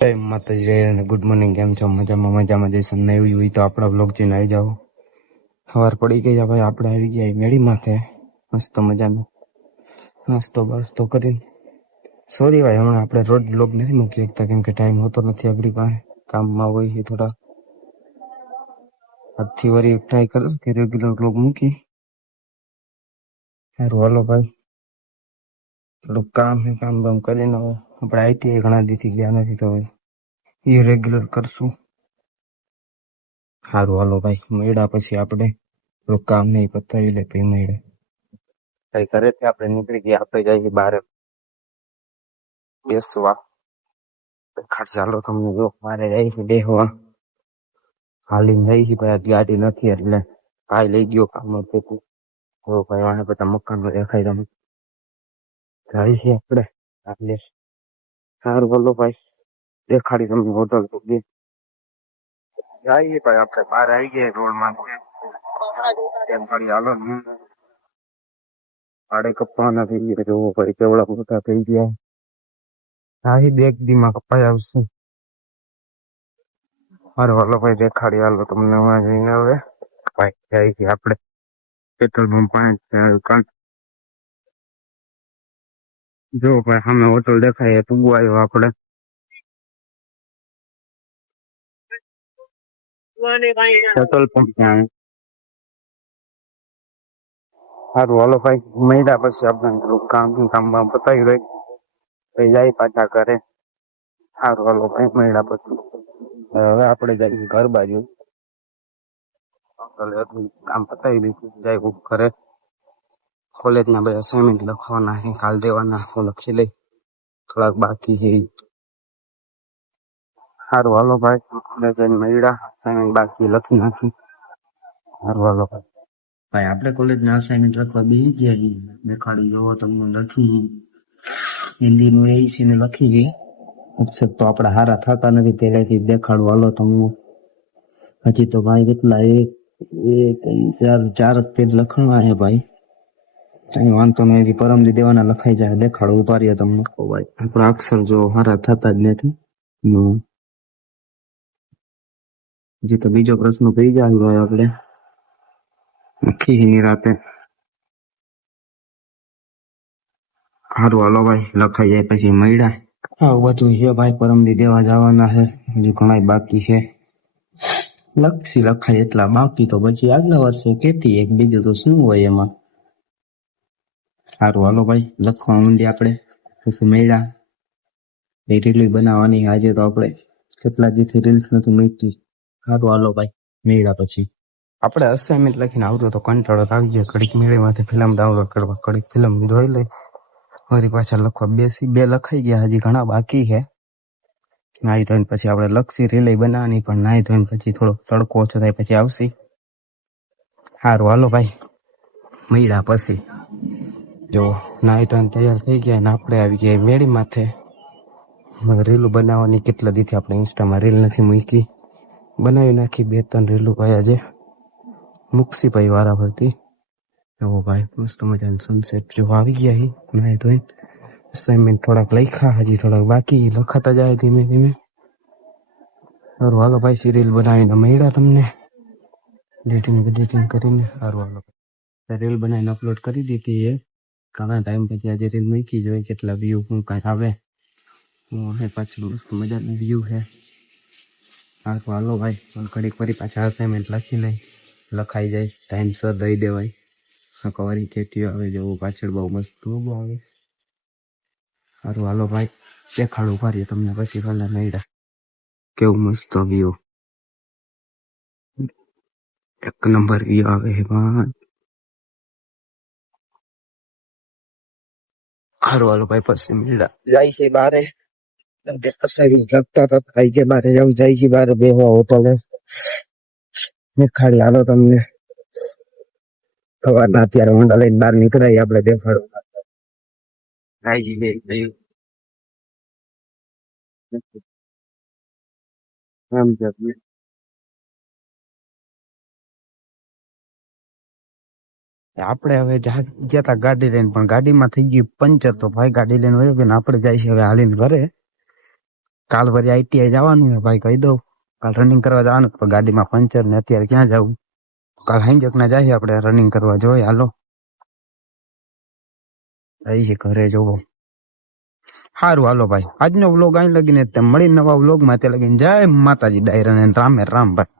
Time માતાજી અને good morning. કેમ છો? મજામાં જઈશું. નવી હોય તો આપણા બ્લોગ જોઈને આવી જાઓ. સવાર પડી ગઈ ભાઈ, આપણે આવી ગયા મેળી માથે મસ્ત મજાનો નાસ્તો બાસ્તો કરી. સોરી ભાઈ, હમણાં આપણે રોજ બ્લોગ નથી મૂકી શકતા કેમ કે ટાઈમ હોતો નથી આપણી પાસે, કામમાં હોય છે થોડા. આજથી વળી ટ્રાય કરો કે રેગ્યુલર બ્લોગ મૂકી. સારું હાલો ભાઈ, થોડુંક કામ બામ કરીને આપણે આઈટીઆઈ ઘણા દીથી ગયા નથી તો એ રેગ્યુલર કરશું. સારું હાલો ભાઈ, મળ્યા પછી આપણે થોડુંક કામ નહીં પતાવી લે પછી મળ્યા. કઈ ઘરેથી આપણે નીકળી ગયા, આપણે જઈએ બહાર બેસવા. ચાલો તમને જો મારે જાય છે બેસવા, હાલીને જાય છે ભાઈ. ગાડી નથી એટલે ભાઈ લઈ ગયો કામ હતું. ભાઈ વાને બધા મકાન દેખાય તમે જાય છે આપણે એટલે. સારું બોલો ભાઈ, દેખાડી તમને હોટલ તો જઈએ ભાઈ. આપણે બહાર આવી ગયા રોડ માં એમ ફરી હાલો. આડે કપવાના થઈ ગયા જોવો ભાઈ, કેવડા મોટા થઈ ગયા. હા, બે દીમાં કપાઈ આવશે. હાલો હાલો ભાઈ, દેખાડી હાલો તમને જઈને. હવે ભાઈ જાય છે આપણે પેટ્રોલ પંપ પાસે. જો ભાઈ સામે હોટલ દેખાય, તું આવ્યો આપણે. પેટ્રોલ પંપ ત્યાં. સારું હાલો ભાઈ, મળ્યા પછી આપણે થોડું કામ બામ પતાવી રહી પછી જાય પાછા ઘરે. સારું હાલો ભાઈ, મળ્યા પછી હવે આપણે જઈએ ઘર બાજુ. કામ પતાવી દઈશું, જાય ઘરે. કોલેજના બધા અસાઇનમેન્ટ લખવાના છે, કાલ દેવાના, લખી લઈ. થોડાક બાકી છે. સારું હાલો ભાઈ, મળ્યા, અસાઇનમેન્ટ બાકી લખી નાખી. સારું હાલો ભાઈ, આપણે કોલેજના અસાઇનમેન્ટ લખવા બેસી ગયા. દેખાડી જોવો તમને લખી. હિન્દીનું એસી ને લખી ગઈ. અક્ષર તો આપડા હારા થતા નથી પહેલાથી, દેખાડું હાલો તમને. હજી તો ભાઈ કેટલા ચાર પેજ લખણા છે ભાઈ. કઈ વાંધો નહીં, પરમદી દેવાના લખાઈ જાય. દેખાડો ઉભા રહ્યા તમને. ભાઈ આપડા અક્ષર જો હારા થતા જ નથી. હજી તો બીજો પ્રશ્ન થઈ જાય આપણે લખી નિરાતે. સારું હાલો ભાઈ, લખાઈ જાય પછી મળ્યા. હા બધું છે ભાઈ, પરમદી દેવા જવાના છે, હજી ઘણા બાકી છે. લખાય એટલા બાકી તો પછી આગલા વર્ષે કેતી એક બીજું તો શું હોય એમાં. સારું હાલો ભાઈ, લખવા માંડીએ આપણે પછી મળ્યા. એ રીલ બનાવવાની આજે તો આપણે કેટલા દીથી રીલ્સ નથી મૂકી. સારું હાલો ભાઈ, મળ્યા પછી આપણે અસાઇનમેન્ટ લખીને આવતો તો કંટાળો આવી ગયો. ઘડીક મેળેમાંથી ફિલ્મ ડાઉનલોડ કરવા, ઘડીક ફિલ્મ જોઈ લઈ, ફરી પાછા લખવા બેસી. બે લખાઈ ગયા, હજી ઘણા બાકી છે. નાહી ધોઈને પછી આપણે લક્ષી રીલે બનાવવાની, પણ નાહી ધોઈને પછી થોડો તડકો ઓછો થાય પછી આવશે. સારું હાલો ભાઈ, મળ્યા પછી. જો નાહી ધોઈને તૈયાર થઈ ગયા ને આપણે આવી ગયા મેળી માથે. રીલું બનાવવાની કેટલા દીથી આપણે ઇન્સ્ટામાં રીલ નથી મૂકી, બનાવી નાખી 2-3 રીલું ભાઈ. આજે મુક્ષી ભાઈ વારા ભરતી. જો ભાઈ મસ્ત મજાનું સનસેટ જો આવી ગયા. નાહી ધોઈને અસાઇનમેન્ટ થોડાક લખ્યા, હજી થોડાક બાકી, લખાતા જાય ધીમે ધીમે. સારું હાલો ભાઈ, સિરિયલ બનાવીને મળ્યા તમને એડિટિંગ કરીને. સારું હાલો, રીલ બનાવીને અપલોડ કરી દીધી એ ઘણા ટાઈમ પછી આજે રીલ મૂકી. જોઈએ કેટલા વ્યૂ શું કાંઈ આવે. પાછળ મસ્ત મજાનો વ્યૂ છે. સારું હાલો ભાઈ, ઘડીક ફરી પાછા અસાઇનમેન્ટ લખી લઈ, લખાઈ જાય ટાઈમસર દઈ દેવાય. કવારી કેટીઓ આવે જેવું પાછળ બહુ મસ્ત લોગો આવે. સારું હાલો ભાઈ, દેખાડું ફરીએ તમને પછી પહેલા મળ્યા. કેવું મસ્ત વ્યૂ, એક નંબર વ્યૂ આવે છે ભાઈ. સારું હાલો ભાઈ, પછી મળ્યા. જાય છે બારે બારે જવું, જાય છે બારે બેહવા હોટલે. દેખાડી હાલો તમને સવારના. અત્યારે ઊંડા લઈને બહાર નીકળાય આપણે, દેખાડો જાય છે બે આપણે હવે ગયા તા ગાડી લઈને, પણ ગાડીમાં થઈ ગયું પંચર. તો ભાઈ ગાડી લઈને વયો ગયો ને આપણે જાય છે હવે હાલીને ઘરે. કાલ વળી આઈટીઆઈ જવાનું હે ભાઈ, કહી દઉં. કાલ રનિંગ કરવા જવાનું પણ ગાડીમાં પંચર ને અત્યારે ક્યાં જવું. કાલ હાંજક ના જાય આપણે રનિંગ કરવા. જોઈએ હાલો આવી છે ઘરે જોવો. સારું હાલો ભાઈ, આજનો વ્લોગ અહીં લગીને મળી નવા વ્લોગમાં. તે લગીને જય માતાજી, દાયરા ને રામે રામ ભાઈ.